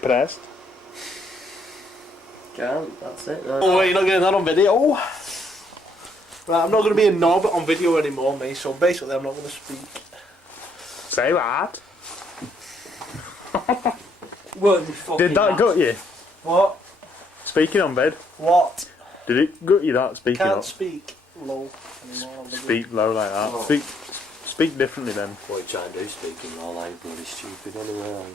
depressed. Can't, that's it. No. Oh, you're not getting that on video. Right, I'm not going to be a knob on video anymore, mate, so basically I'm not going to speak. Say what? Word me fucking Did that gut you? What? Speaking on bed. What? Did it gut you that speaking Can't up? speak low anymore on video. Speak low like that. Oh. Speak differently then. What you trying to do, speaking all like bloody stupid anyway. Like.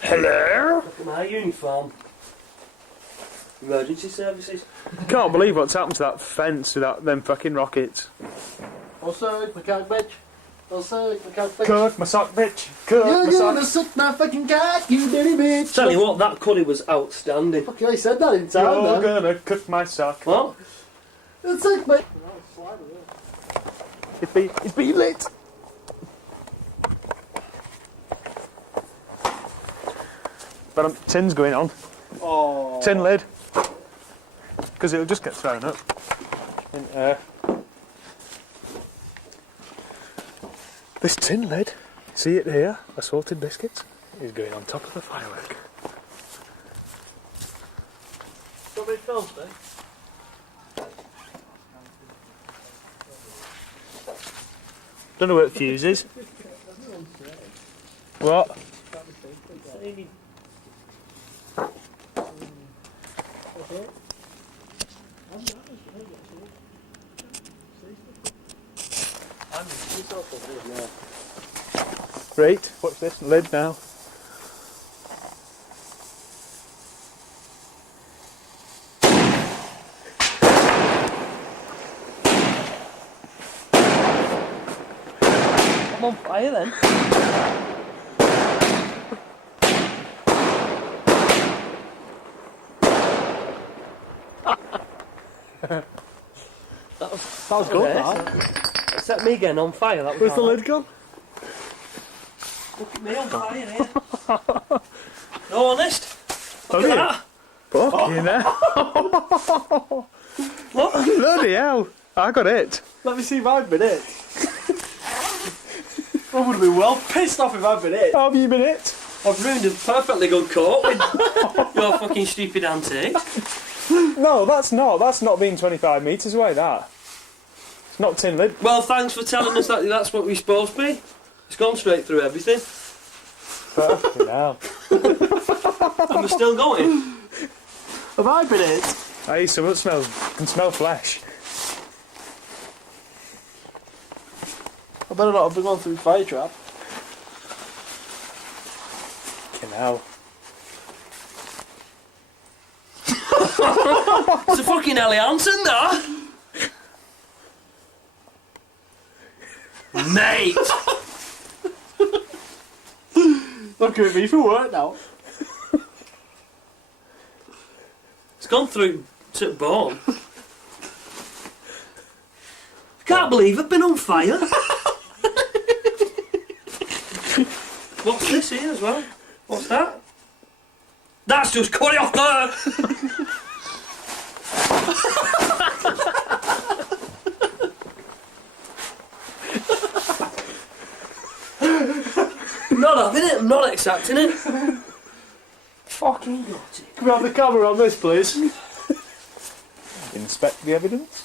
Hello? Look at my uniform. Emergency services. Can't believe what's happened to that fence without them fucking rockets. Also, my cock bitch. Also, my cock bitch. Cook my sock, bitch. Cook You're my gonna sock. suck my fucking cock, you dirty bitch. Tell you what, that curry was outstanding. Fuck you, I said that in time, You're man. gonna cook my sock. What? It's like my... It'd be lit. But tin's going on. Oh. Tin lid. Because it'll just get thrown up in air. This tin lid, see it here? Assorted biscuits is going on top of the firework. Somebody filmed it. Don't know where the fuse is. What? Right, watch this lid now. I'm on fire then. That was good, okay. that. Except me getting on fire. That was Where's the alright. lid gone? Look at me on fire here. No, honest. Look Have at you? that. Fucking hell. Look. Bloody hell. I got it. Let me see if I've been it. I would have been well pissed off if I'd been it. How have you been it? I've ruined a perfectly good coat with your fucking stupid antics. No, that's not being 25 metres away, that. It's not tin lid. Well, thanks for telling us that that's what we're supposed to be. It's gone straight through everything. Fucking hell. And we're still going. Have I been it? Hey, someone can smell flesh. I better not have been gone through fire trap. Fucking hell. It's a fucking Ellie Hansen, that. Mate! Looking at me for work now. It's gone through to bone. Can't believe I've been on fire. What's this here as well? What's that? That's just curry off there! I'm not having it, I'm not accepting it. Fucking got it. Can we have the camera on this, please? Inspect the evidence.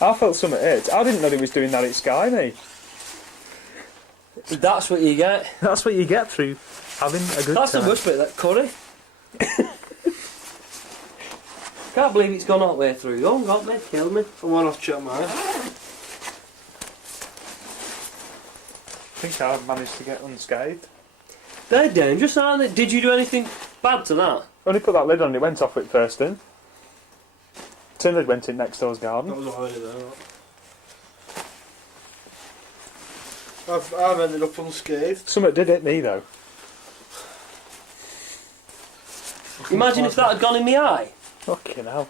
I felt something hit. I didn't know he was doing that at Sky, mate. That's what you get. That's what you get through having a good That's time. the worst bit, that curry. Can't believe it's gone all the way through. Oh, got me, killed me. I went off chat, man. I think I managed to get unscathed. They're dangerous, aren't they? Did you do anything bad to that? Only put that lid on, it went off with first in. Tin lid went in next door's garden. That was already there. I've ended up unscathed. Something did hit me though. Imagine if that had gone in my eye. Fucking hell.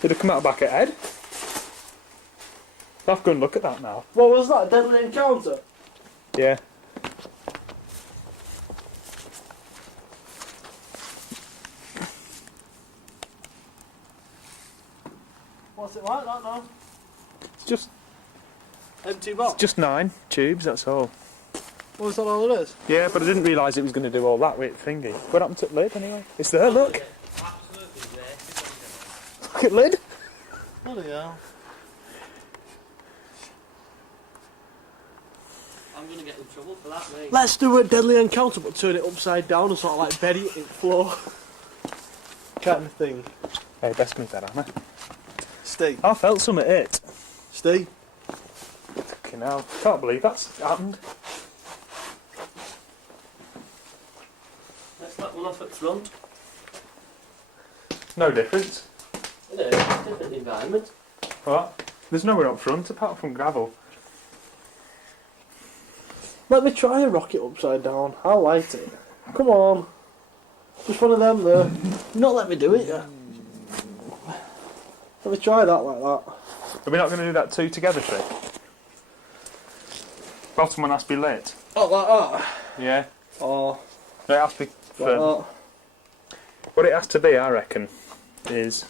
Did it come out back at head? I'll have to go and look at that now. What was that? Deadly encounter? Yeah. What's it like that now? It's just Empty box. Just 9 tubes, that's all. What was that all it is? Yeah, but I didn't realise it was going to do all that with thingy. What happened to the lid anyway? It's there, look. Look at lid. Bloody hell. I'm going to get in trouble for that, mate. Let's do a deadly encounter, but turn it upside down and sort of like bury it in the floor. Kind of thing. Hey, best move that, Anna. Steve. I felt some at it. Steve. Fucking hell. Can't believe that's happened. Let's let one off at front. No difference. It is, it's a different environment. What? There's nowhere up front apart from gravel. Let me try and rock it upside down. I'll light it. Come on. Just one of them there. You're not let me do it yet. Let me try that like that. Are we not going to do that 2 together trick? Bottom one has to be lit. Oh, like that? Yeah. Oh, No, it has to be like firm. that. What it has to be, I reckon, is...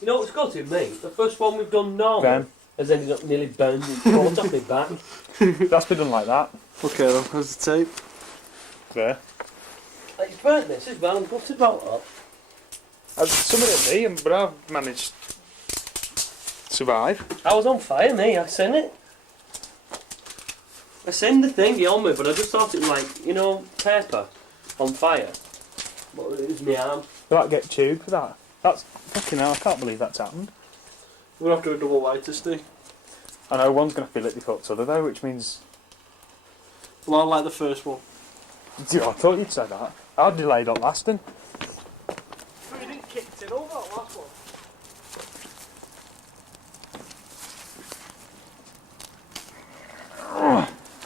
You know what's got in me? The first one we've done normal Then. has ended up nearly burned and caught off my back. That's been done like that. Okay then, there's the tape. There. It's burnt this as well, I'm gutted about that. Some of it me, but I've managed to survive. I was on fire, me, I seen it. I seen the thingy on me, but I just thought it was like, you know, paper on fire. But it was my arm. Will that get tube for that? That's fucking hell, I can't believe that's happened. We're going to have to do a double lighter, Steve. I know one's going to have to be lit before the other though, which means... Well, I like the first one. I thought you'd say that. I'll delay not lasting. But you didn't kick it over that last one.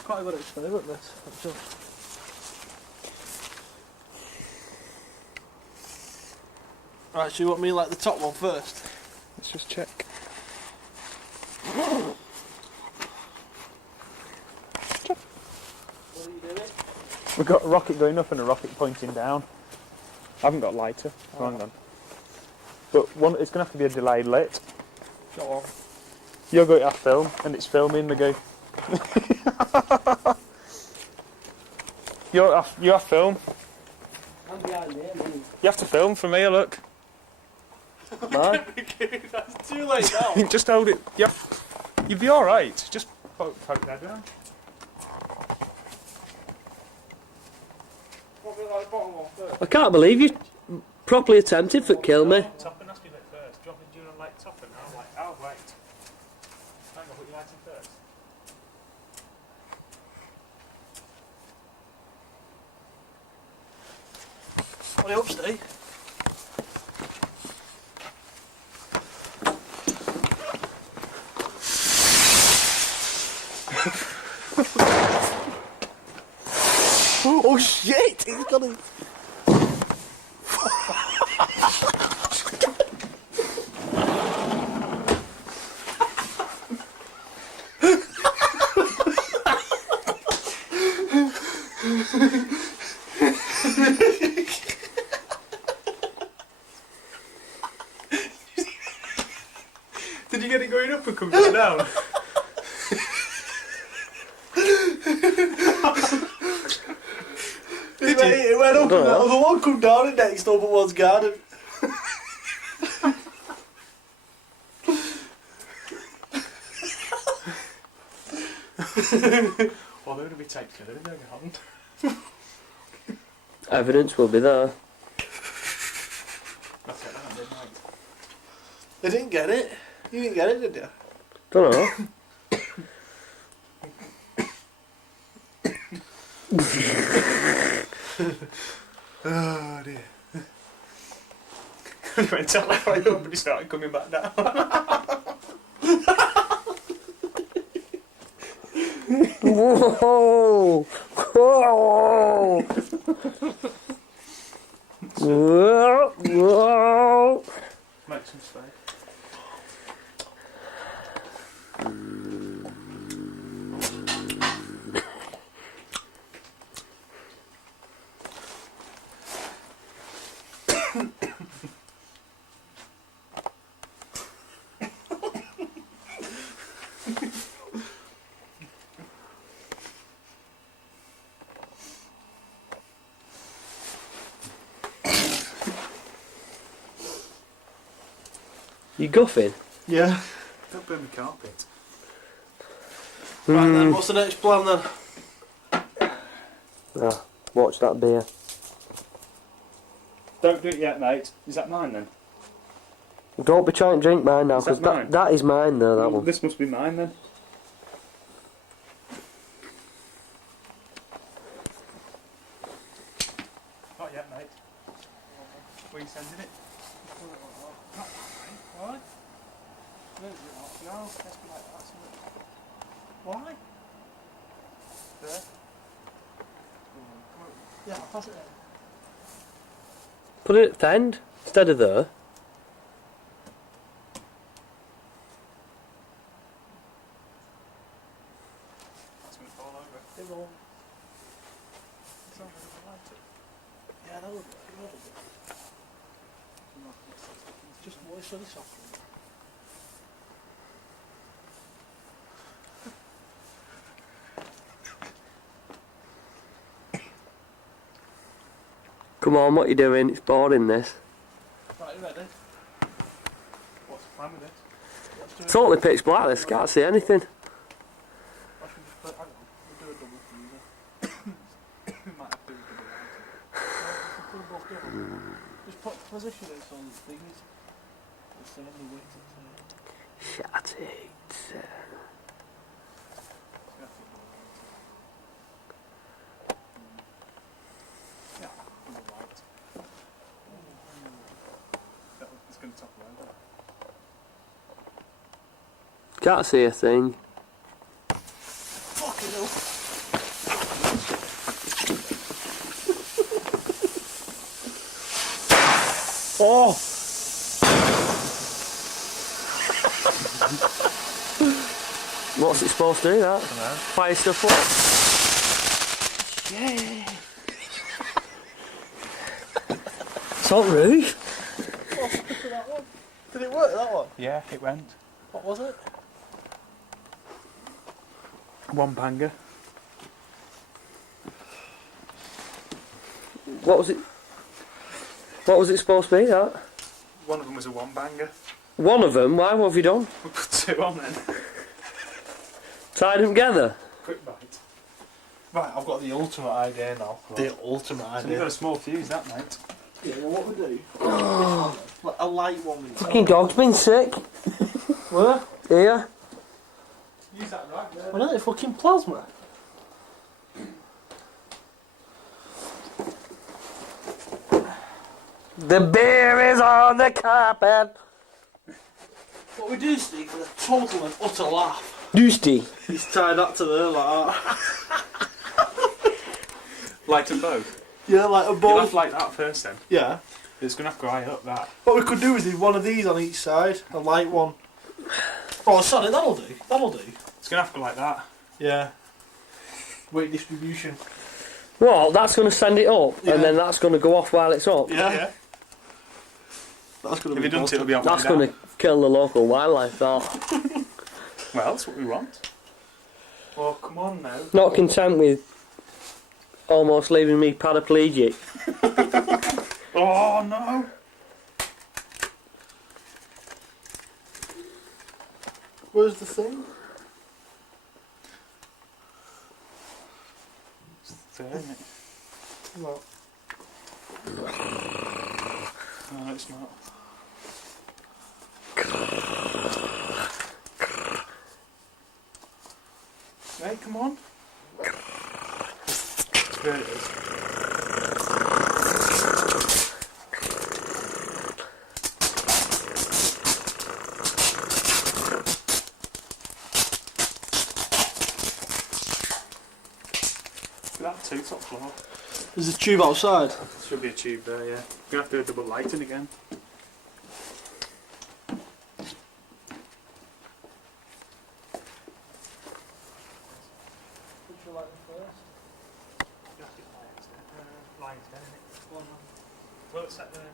Quite a good experiment, this. Actually. Right, so you want me like the top one first? Let's just check. What are you doing? We've got a rocket going up and a rocket pointing down. I haven't got lighter. Oh. Hang on. But one, it's going to have to be a delayed lit. Go on. You're going to have film, and it's filming the go. You have film. I'm behind there, man. You have to film for me, look. Right? That's too late now. Just hold it. Yeah. You'll be alright. Just poke that down. I can't believe you properly attentive for kill me. Topping has to be lit first. Do you want to light topping? I'll wait. Hang on, put your lighting first. What are you up, Steve? Oh shit! He's got it. Did you get it going up and coming down? It went up and the other one come down and next over one's garden. Well, they're going to be taken care of, they're hand. Evidence will be there. That's it, that didn't I? They didn't get it. You didn't get it, did you? Don't know. Oh dear. He went to halfway up and he started coming back down. Whoa! Whoa! Whoa! Whoa! Make some space. You guffing? Yeah. Don't burn the carpet. Right then, what's the next plan then? Ah, watch that beer. Don't do it yet, mate. Is that mine then? Don't be trying to drink mine now, Is that because that, mine? that is mine though, that one. This must be mine then. Not yet, mate. Where are you sending it? Why? No, let's be like that. Why? There. Yeah, I'll pass it there. Put it at the end, instead of there. That's going to fall over. It will. Yeah, that would work. Just moist really soft. Come on, what you doing? It's boring this. Right, you ready? What's the plan with it? Let's do it. It's totally pitch black, this can't see anything. I should just put, hang on, we'll do a double fuse. We might have to do a double lighting. Put them both together. Just put position it so the thing is the same, the width is the same. Shut it. Yeah, double light. It's going to topple over. Can't see a thing. Fucking hell. Oh! What's it supposed to do, that? Fire stuff up? Yeah! It's not rude. That one. Did it work, that one? Yeah, it went. What was it? One banger. What was it? What was it supposed to be, that? One of them was a one banger. One of them? Why? What have you done? We'll put two on then. Tied them together? Quick bite. Right, I've got the ultimate idea now. The ultimate So we've idea. got a small fuse, that mate. Yeah, well, what we do? Like a light one. With Fucking dog's been sick. Where? Here. Use that right there. Well, it's fucking plasma. The beer is on the carpet. What we do, Steve, with a total and utter laugh, Doosty. is tie that to there like that. Light them both. Yeah, like a You'll ball. have to light that first then. Yeah. It's going to have to go high up that. What we could do is do one of these on each side, a light one. Oh, sorry, that'll do. That'll do. It's going to have to go like that. Yeah. Weight distribution. Well, that's going to send it up, Yeah. and then that's going to go off while it's up. Yeah. That's gonna If be you don't, awesome. it'll be on That's way down. going to kill the local wildlife, that. Well, that's what we want. Well, come on now. Not content with almost leaving me paraplegic. Oh no! Where's the thing? It's there, isn't it? No. No, it's not. Right, come on. There it is. That two top floor. There's a tube outside. Should be a tube there, yeah. We're going to have to do a double lighting again. Well, it's at the... Right.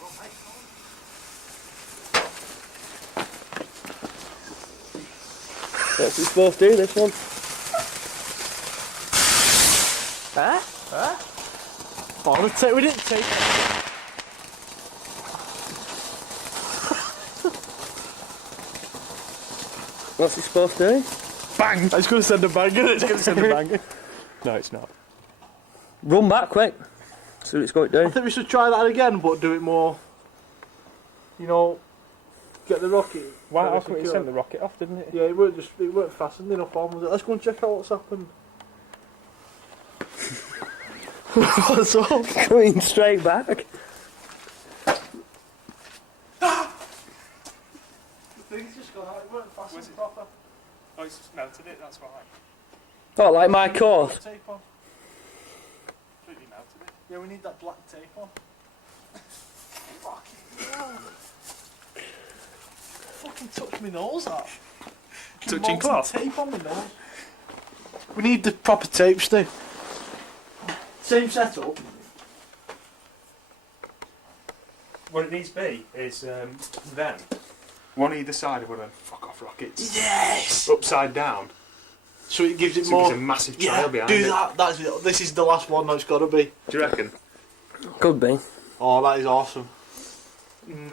Go on, mate, go on. What's it supposed to do, this one? Huh? Huh? Oh, we didn't take it. What's it supposed to do? Bang! It's going to send a banger. It's going to send a banger. No, it's not. Run back quick. See what it's going to I do. think we should try that again, but do it more. You know, get the rocket. Why? better How come it secure. sent the rocket off, didn't it? Yeah, it weren't fast enough on, was it? Let's go and check out what's happened. What's up? Going straight back. The thing's just gone out, it weren't fast Was and it? proper. Oh, it's just melted it, that's why. Oh, like my course. Tape on. Completely melted it. Yeah, we need that black tape on. Fucking hell. Fucking touch my nose up. Touching cloth? Tape on my nose. We need the proper tape, Steve. Same setup. What it needs to be is them. One either side of one of them fuck off rockets. Yes! Upside down. So it gives it So more. there's a massive trail Yeah, behind do it. that. That's it. This is the last one that it's got to be. Do you reckon? Could be. Oh, that is awesome.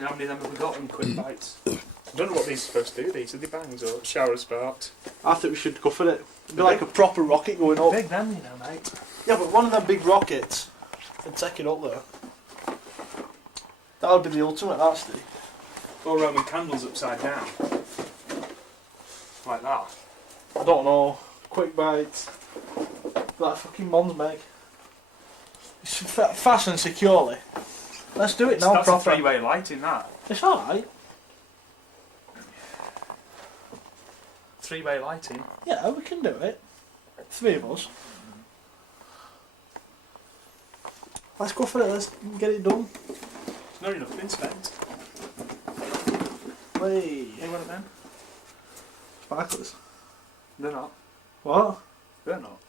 How many of them have we got in quick bites? I don't know what these are supposed to do. These are the bangs or shower of sparks. I think we should go for it. It'd be like a proper rocket going up. Big them, you know, mate. Yeah, but one of them big rockets and take it up there. That would be the ultimate, that, Steve. Or Roman candles upside down. Like that. I don't know. Quick bites. Like fucking Mons make. It's fast and securely. Let's do it now That's a proper. three-way lighting, that. It's alright. Three-way lighting. Yeah, we can do it. Three of us. Let's go for it, let's get it done. There's not enough been spent. Hey, Hey, one of them? sparklers. They're not. What? They're not.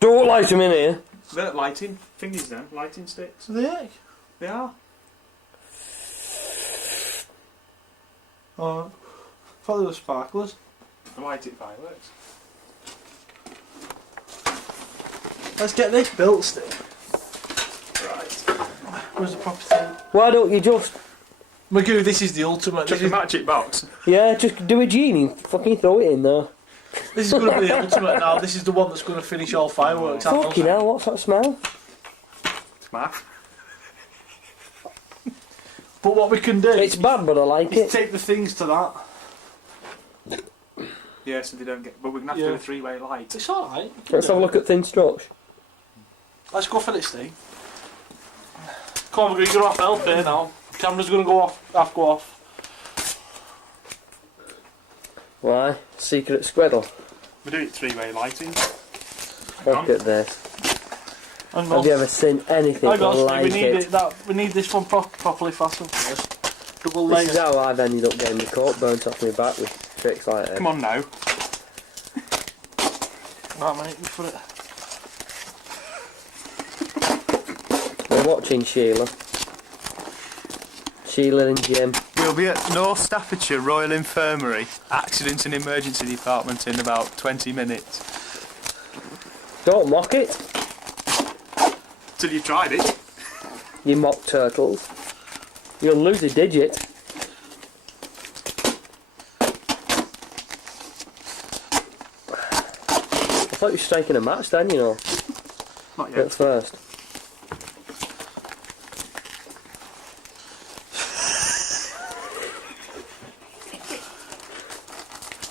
Don't light them in here. They're lighting thingies then. Lighting sticks. So the heck? They are. Oh, I thought they were sparklers. The lighting fireworks. Let's get this built, Steve. Right. Where's the proper thing? Why don't you just... Magoo, this is the ultimate. Chuck a magic box. Yeah, just do a genie and fucking throw it in there. This is going to be the ultimate now. This is the one that's going to finish all fireworks. Fucking hell, what's that smell? Smart. But what we can do It's bad, but I like is it. take the things to that. Yeah, so they don't get. But we're gonna have to Yeah. do a three-way light. It's alright. Let's have a look at thin strokes. Let's go for it, Steve. Come on, we're going to go off help here now. Camera's going to go off. Have to go off. Why? Secret squirrel. We're doing three-way lighting. Look at this. Hang Have on. you ever seen anything Hang on, Steve. like We need it? it. We need this one properly fastened first. Double This is layer. how I've ended up getting the coat burnt off my back with tricks like that. Come on now. Right, mate. Go for it. We're watching Sheila. Sheila and Jim. We'll be at North Staffordshire Royal Infirmary, Accident and Emergency Department in about 20 minutes. Don't mock it, Till you tried it. you mock turtles. You'll lose a digit. I thought you were striking a match then, you know. Not At yet. first.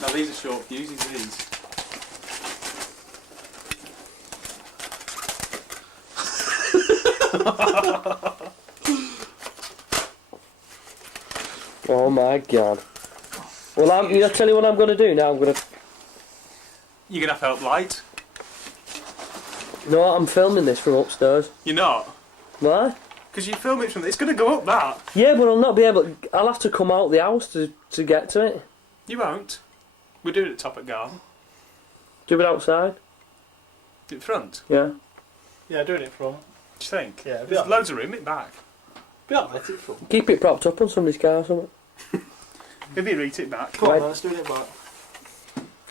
Now these are short fuses, these. Oh my god. Well, I'll tell you what I'm going to do now. I'm going to... You're gonna have to help light. No, I'm filming this from upstairs. You're not? Why? Because you film it from it's gonna go up that. Yeah, but I'll not be able... I'll have to come out the house to get to it. You won't. We're doing it top at garden. Do it outside. In front. Yeah. Yeah, doing it from. Do you think? Yeah, There's yeah. loads of room in back. Be alright, it from. Keep it propped up on somebody's car or something. Maybe read it back. Come Right. on, man, let's do it back.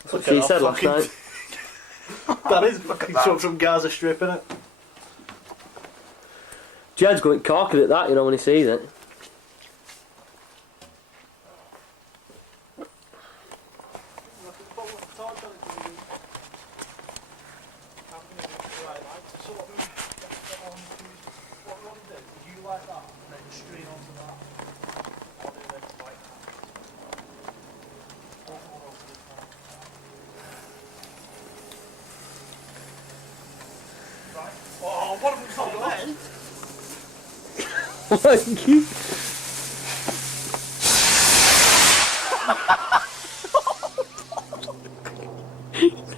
That's what she said last night. That is fucking truck from Gaza Strip, innit? Jed's going corked at that, you know, when he sees it. Thank you.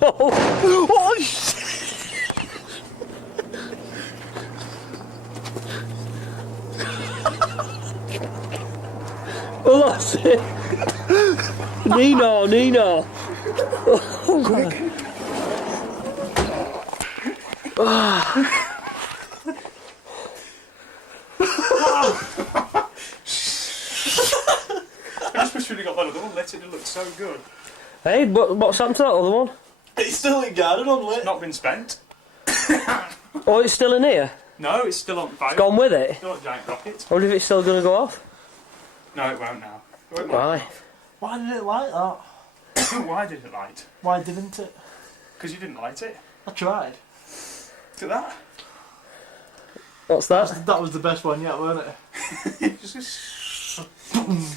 Oh shit! Well, that's it. Nino. I just wish we'd got that other one lit. It looked so good. Hey, what's happened to that other one? It's still in garden unlit. It's not been spent. Oh, it's still in here? No, it's still on fire. It's gone with it? Still a giant rocket. I wonder if it's still going to go off? No, it won't now. It won't Why? Why did it light that? Why did it light? Why didn't it? Because you didn't light it. I tried. Look at that. What's that? That was the best one yet, weren't it? Just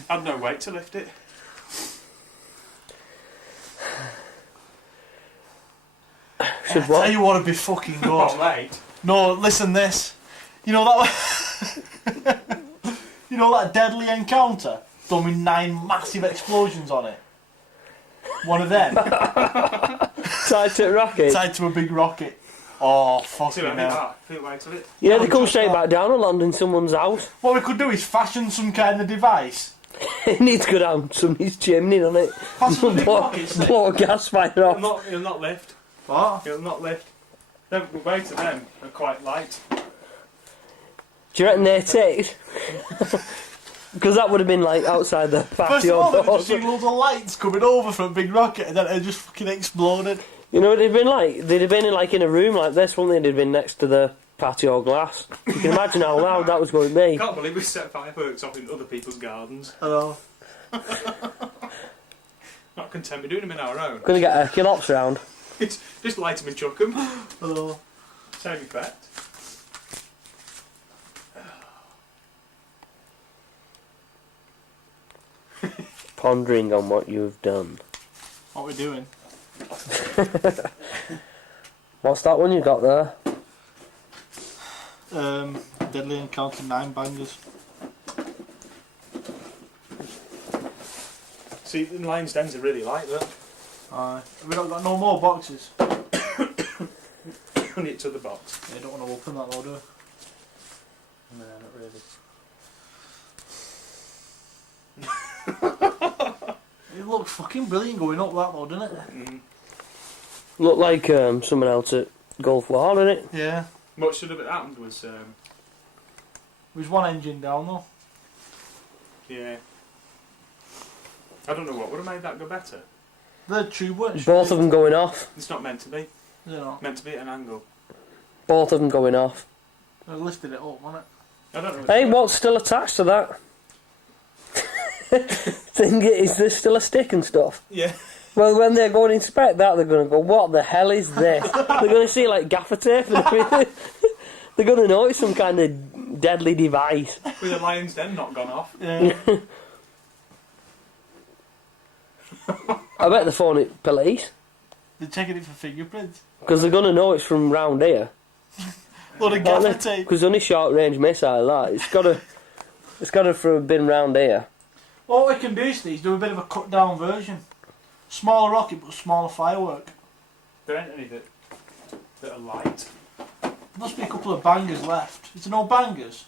had no weight to lift it. Should Tell what? you what would be fucking good. Oh, mate. No, listen this. You know that you know that deadly encounter done with 9 massive explosions on it? One of them. Tied to a rocket? Tied to a big rocket. Oh, See fucking what I mean? hell. Feel the weight of it. Yeah, they No, come just straight that. back down and land in someone's house. What we could do is fashion some kind of device. It needs to go down somebody's chimney, on it. Fashion some big rockets. Nick. Blow a gas fire off. It'll not lift. What? It'll not lift. The weight of them are quite light. Do you reckon they're ticked? Because that would have been like outside the First of patio all, they door. just seen loads of lights coming over from a big rocket and then it just fucking exploded. You know what they'd been like? They'd have been in, like in a room like this, wouldn't they? They'd have been next to the patio glass. You can imagine how loud that was going to be. I can't believe we set fireworks off in other people's gardens. I know. Not content with doing them in our own. Gonna get a kilops round. Just light them and chuck them. I know. Same effect. Pondering on what you've done. What we doing? What's that one you got there? Deadly Encounter 9 bangers. See, the lion's dens are really light, though. Aye. We not got no more boxes. Only it to the box. Yeah, don't want to open that though, do No, not really. we? It looks fucking brilliant going up that though, doesn't it? Mm. Looked like someone else at Gulf War, didn't it? Yeah. What should have happened was, There's one engine down though. yeah. I don't know what would have made that go better. The tube weren't Both of them going off. It's not meant to be. You know, Meant to be at an angle. Both of them going off. they lifted it up, wasn't it? I don't know. Hey, what's still attached to that? Thing is, there still a stick and stuff? Yeah. Well, when they're going to inspect that, they're going to go, what the hell is this? They're going to see, like, gaffer tape and everything. They're going to know it's some kind of deadly device. With the lion's den not gone off. Yeah. I bet they're phoning it police. They're checking it for fingerprints. Because they're going to know it's from round here. Load of gaffer tape. Because only short-range missile, that. It's got to have been round here. What we can do is do a bit of a cut down version. Smaller rocket but smaller firework. There ain't any that are light. Must be a couple of bangers left. Is there no bangers?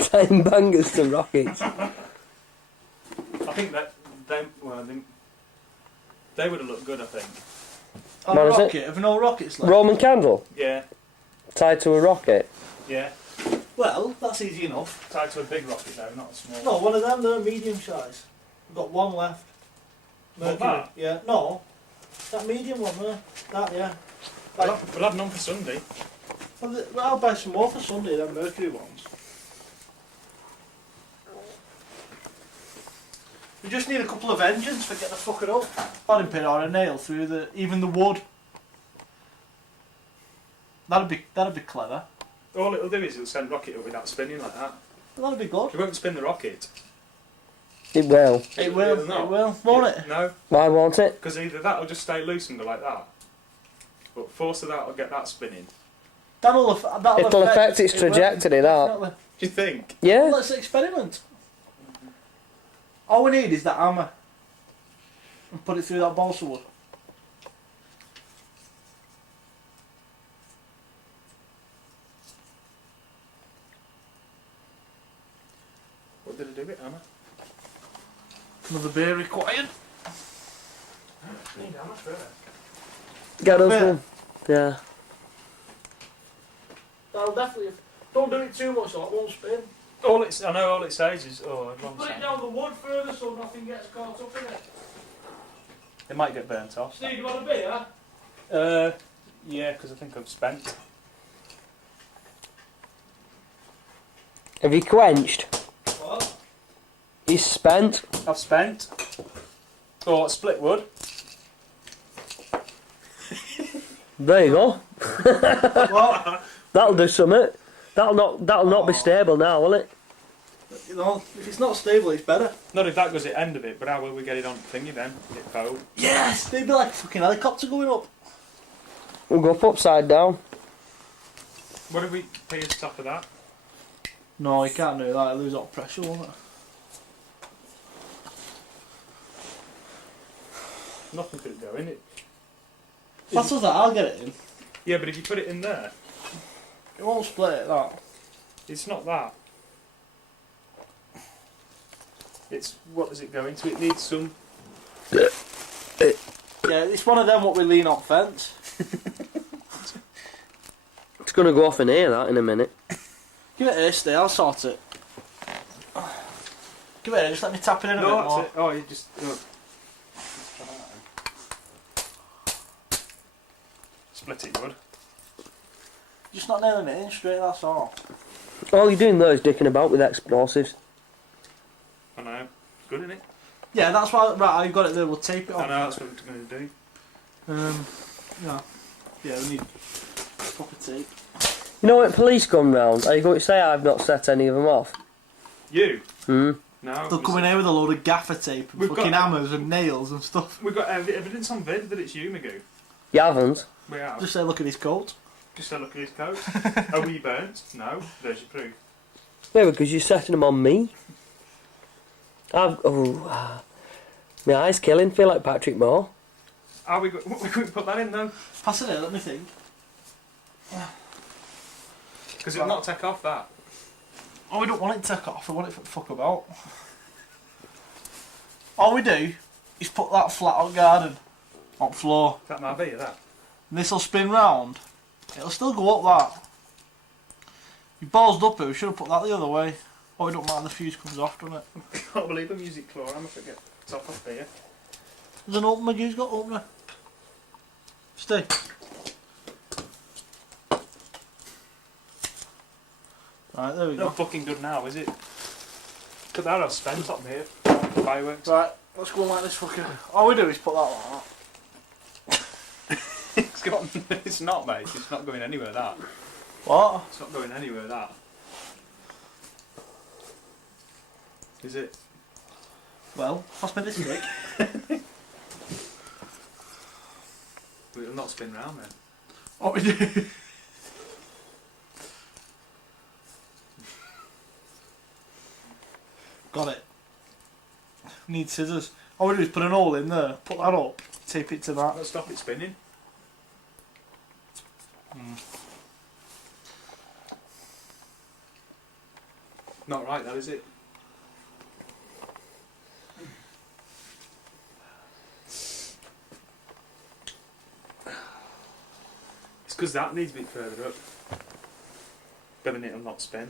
10 bangers to rockets. I think that they would have looked good, I think. On What a is it? rocket? Have we no rockets left? Roman candle Yeah. tied to a rocket. Yeah. Well, that's easy enough. Tied to a big rocket though, not a small. No, one of them, they're medium size. We've got one left. What, that? Yeah, no. That medium one there. That, yeah. We'll have none for Sunday. Well, I'll buy some more for Sunday, them Mercury ones. We just need a couple of engines for getting the fucker up. Padding pin or a nail through even the wood. That'd be clever. All it'll do is it'll send rocket up without spinning like that. That'd be good. It won't spin the rocket. It will. It will, It'll not. it will, won't it? No, Why won't it? because either that will just stay loose and go like that, but force of that will get that spinning, That'll It'll affect its it will, trajectory, that. definitely. Do you think? Yeah. Let's experiment. All we need is that hammer. And put it through that balsa wood. What did I do with it, Anna? Another beer required. Get us Yeah. one. Yeah. That'll definitely. Don't do it too much, so it won't spin. I know all it says is, wrong Put it sound. down the wood further so nothing gets caught up in it. It might get burnt off. Steve, you want a beer? Yeah, because I think I've spent. Have you quenched? What? He's spent. I've spent. Oh, split wood. There you go. What? That'll do something. That'll not be stable now, will it? You know, if it's not stable, it's better. Not if that goes the end of it, but how will we get it on thingy then? Get foam. Yes! They'd be like a fucking helicopter going up. We'll go upside down. What did we pay as top of that? No, you can't do that. It'll lose all pressure, won't it? Nothing could go in it. That's that. I'll get it in. Yeah, but if you put it in there, It won't split it, that. it's not that. It's what does it go into? It needs some. Yeah, it's one of them what we lean on fence. It's going to go off in here, that, in a minute. Give it here, Steve. I'll sort it. Give it here. Just let me tap it in a bit No, more. that's it. Oh, you just. Look. Split it wood. Just not nailing it in straight, that's all. All you're doing though is dicking about with explosives. I know. Good, isn't it? Yeah, that's why. Right, I've got it there. We'll tape it I on. know, that's what we're going to do. Yeah, we need proper tape. You know when police come round, are you going to say I've not set any of them off? You? Hmm? No. They'll come in here with a load of gaffer tape and We've fucking got- hammers and nails and stuff. We've got evidence on vid that it's you, Magoo. You haven't? We have. Just say, look at his coat. Just a look at his coat. Are we burnt? No. There's your proof. Yeah, because you're setting them on me. My eyes killing, feel like Patrick Moore. Are we couldn't put that in though? Pass it here, let me think. Because it'll not take off that. Oh, we don't want it to take off, we want it to fuck about. All we do is put that flat on garden, on floor, That might be that. and this will spin round. It'll still go up that. You ballsed up it, we should have put that the other way. Oh, we don't mind the fuse comes off, doesn't it? I can't believe the music claw. I'm forget top off here. There's an opener, you've got opener. Stay. Right, there we Not go. fucking good now, is it? Look at that, I've spent on here. Fireworks. Right, let's go like this fucking. All we do is put that like that. It's got. It's not, mate. It's not going anywhere. That. What? It's not going anywhere. That. Is it? Well, pass me this stick. It'll not spin round then. What we do? Got it. Need scissors. All we do is put an hole in there, put that up, tape it to that. Let's stop it spinning. Not right, that is it. It's because that needs a bit further up. But then it'll not spin.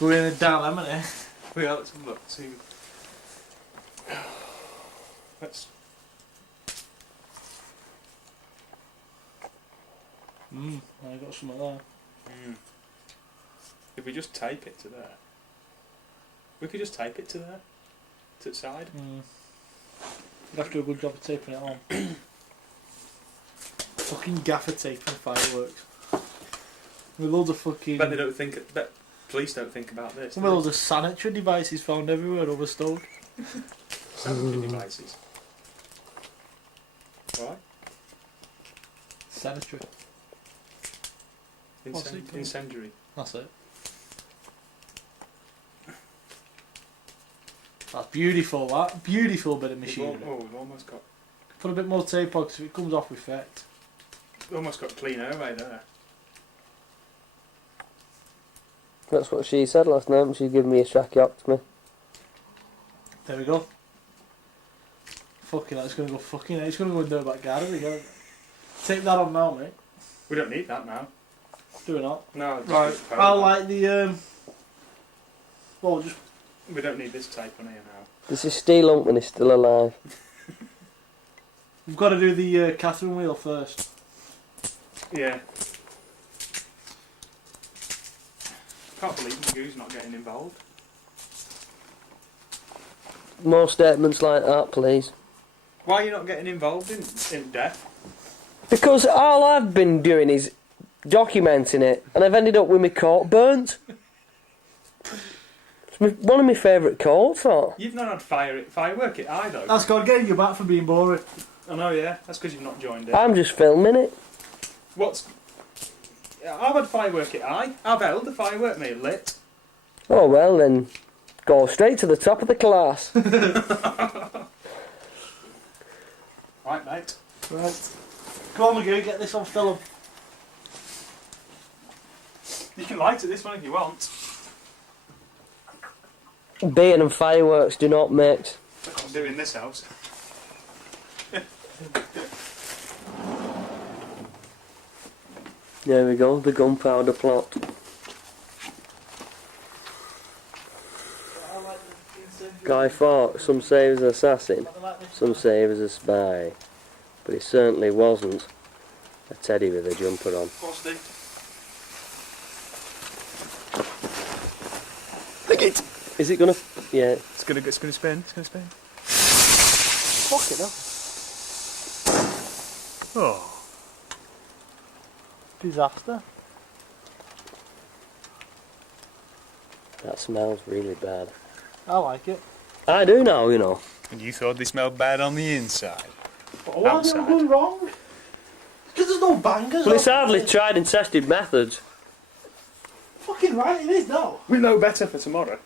We're in a damn lemon. Yeah, let's have a look. See. Let's. I got some of that. If we just tape it to there, we could just tape it to there, to the side. You have to do a good job of taping it on. Fucking gaffer taping fireworks. With loads of fucking. Bet they don't think. Bet Police don't think about this. Some of those are sanitary devices found everywhere over Stoke. Sanitary devices. Right? Sanitary. What's it called? Incendiary. That's it. That's beautiful, that. Beautiful bit of machinery. We've almost got Put a bit more tape on because if it comes off with effect. almost got clean air right there. That's what she said last night when she gave me a tracheotomy. There we go. Fucking hell, it's gonna go fucking hell. It's gonna go in the back garden again. Take that on now, mate. We don't need that now. Do it not. No. it's Right. just I like the well, just We don't need this tape on here now. This is Steel Lump when he's still alive. we've got to do the Catherine wheel first. Yeah. Can't believe Magoo's not getting involved. More statements like that, please. Why are you not getting involved in death? Because all I've been doing is documenting it, and I've ended up with my coat burnt. It's one of my favourite coats, that. You've not had firework at eye though. That's God getting you back for being boring. I know, yeah. That's because you've not joined it. I'm just filming it. What's... I've had firework at eye. I've held the firework meal lit. Oh well, then go straight to the top of the class. Right, mate. Right. Come on, Magoo, get this on film. You can light at this one if you want. Beer and fireworks do not mix. That's what I'm doing in this house. There we go, the gunpowder plot. Guy Fawkes, some say he was an assassin, some say he was a spy. But he certainly wasn't a teddy with a jumper on. Go on, Steve. Is it gonna... yeah. It's gonna spin. It's gonna spin. Fuck it up. Oh. Disaster. That smells really bad. I like it. I do now, you know. And you thought they smelled bad on the inside. Why are Outside. they going wrong? Because there's no bangers. Well, it's on hardly it. tried and tested methods. Fucking right, it is now. We know better for tomorrow.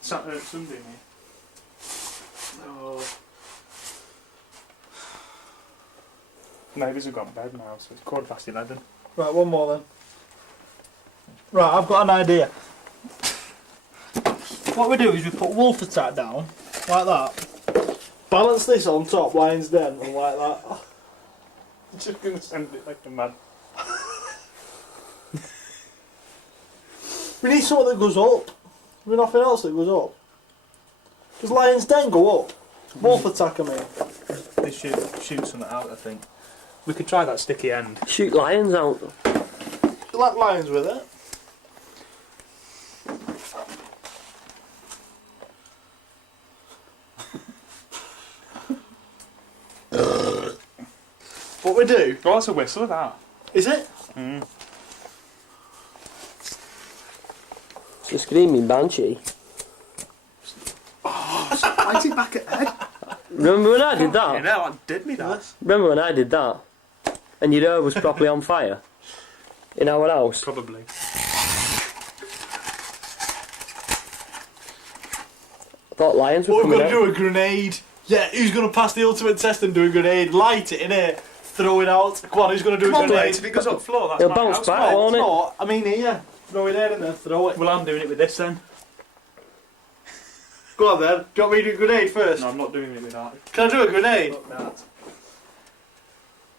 Saturday, Sunday, mate. Oh. Neighbours have gone to bed now, so it's 11:15. Right, one more then. Right, I've got an idea. What we do is we put Wolf Attack down, like that. Balance this on top, Lion's Den, and like that. I'm just gonna send it like a man. We need something that goes up. There's nothing else that goes up. Does Lion's Den go up? Wolf Attack, I mean. They shoot something out, I think. We could try that sticky end. Shoot lions out. You like lions with it? What we do? Oh, that's a whistle, that. Is it? It's a screaming banshee. Light it back at head. Remember when I did Yeah, that? that did me that. Remember when I did that? And your hair was properly on fire? In our house? Probably. I thought lions were We're coming going to out. do a grenade. Yeah, who's going to pass the ultimate test and do a grenade? Light it in here, throw it out. Come on, who's going to do Come a on, grenade? mate, if it goes up floor, that's It'll my bounce house, back, mate. won't it? No, I mean here. Throw it in and then throw it. Well, I'm doing it with this then. Go on then. Do you want me to do a grenade first? No, I'm not doing it with that. Can I do a grenade? Fuck that.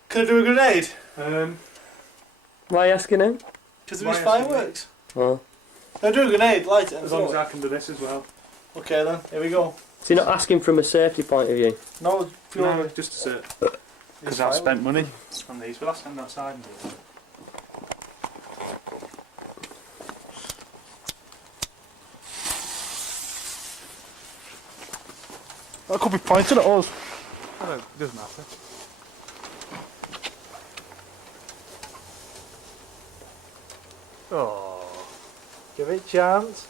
Can I do a grenade? Why are you asking him? Because of Why his asking me? fireworks. Oh. Can I do a grenade? Light it and As long as throw I it. can do this as well. Okay then, here we go. So you're not asking from a safety point of view? No, it's purely No, just to sit. his Because I've fireworks. spent money on these. Well, I'll stand outside and do it. That could be pointing at us. Oh, it doesn't matter. Oh. Give it a chance.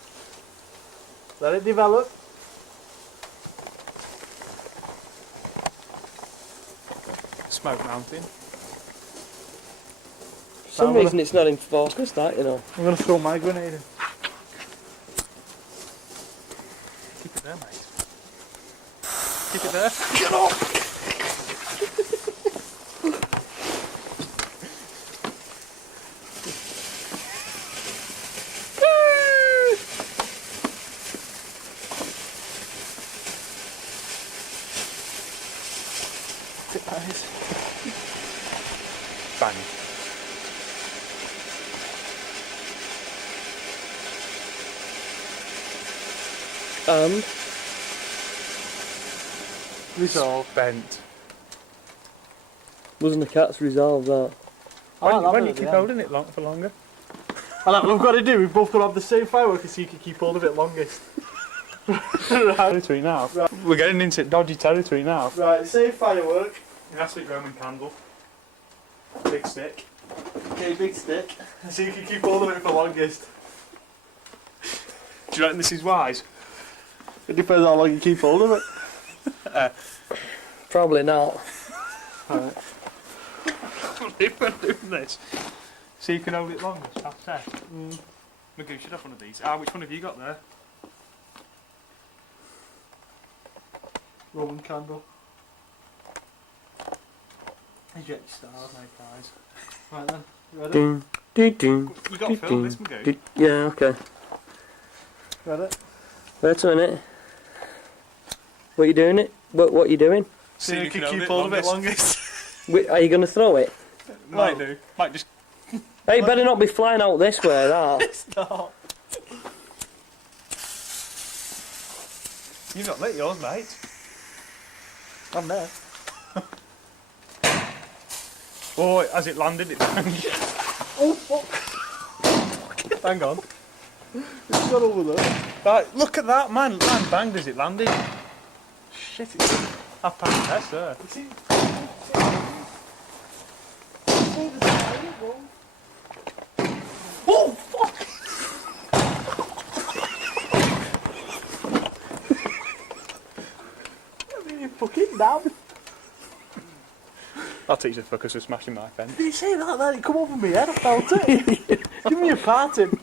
Let it develop. Smoke mountain. For some reason it's not in focus, that, you know. I'm going to throw my grenade in. Keep it there, mate. Keep it there. Get off! Bang. Resolve. Bent. Wasn't the cat's resolve that? When you keep holding it for longer. And what we've got to do, we've both got to have the same firework so you can keep hold of it longest. Territory now. Right. We're getting into dodgy territory now. Right, same firework. Classic Roman candle. Big stick. Okay, big stick. So you can keep hold of it for longest. Do you reckon this is wise? It depends how long you keep hold of it. Probably not. Alright. If I'm doing this. So you can hold it longer. Half test. Magoo should have one of these. Which one have you got there? Roman candle. Eject stars, my guys. Right then, you ready? Ding, ding, ding. You got to film this, Magoo. Yeah, okay. Ready? Wait a minute. What you doing it? What you doing? So you can keep hold of it longest. Wait, are you going to throw it? Might do. Might just. Hey, you better not be flying out this way, that. It's not. You've not lit yours, mate. I'm there. Oh, has it landed? It's banged. Oh fuck! Hang on. It's gone over there. Right, look at that, man. Man banged as it landed. Shit, it's half past test there. Oh fuck! I mean, you fucking down. I'll teach the fuckers for smashing my pen. Did you say that? Then it come over my head. I felt it. Give me a parting.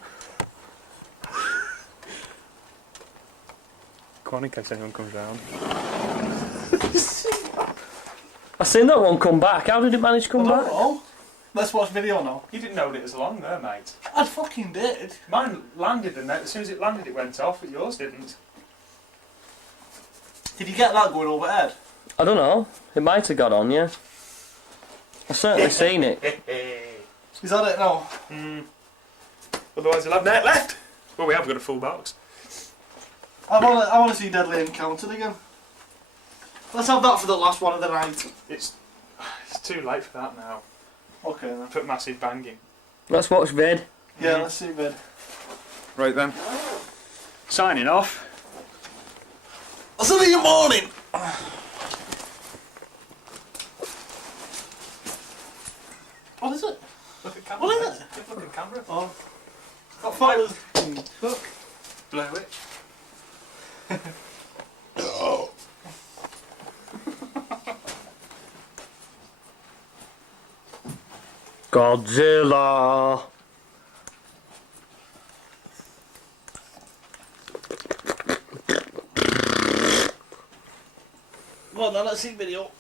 Come on, in case anyone comes round. I seen that one come back. How did it manage to come back? Oh, let's watch video now. You didn't know it was long there, mate. I fucking did. Mine landed, and as soon as it landed, it went off, but yours didn't. Did you get that going overhead? I don't know. It might have got on, yeah. I've certainly seen it. Is that it now? Otherwise, we'll have net left. Well, we have got a full box. I want to see Deadly Encounter again. Let's have that for the last one of the night. It's too late for that now. Okay then. Put massive banging. Let's watch vid. Yeah, let's see vid. Right then. Signing off. I'll see you in the morning. What is it? Look at camera. What is mate. Just look at camera. Oh, Got fire. look. Blow it. Godzilla. Go on then, let's see video.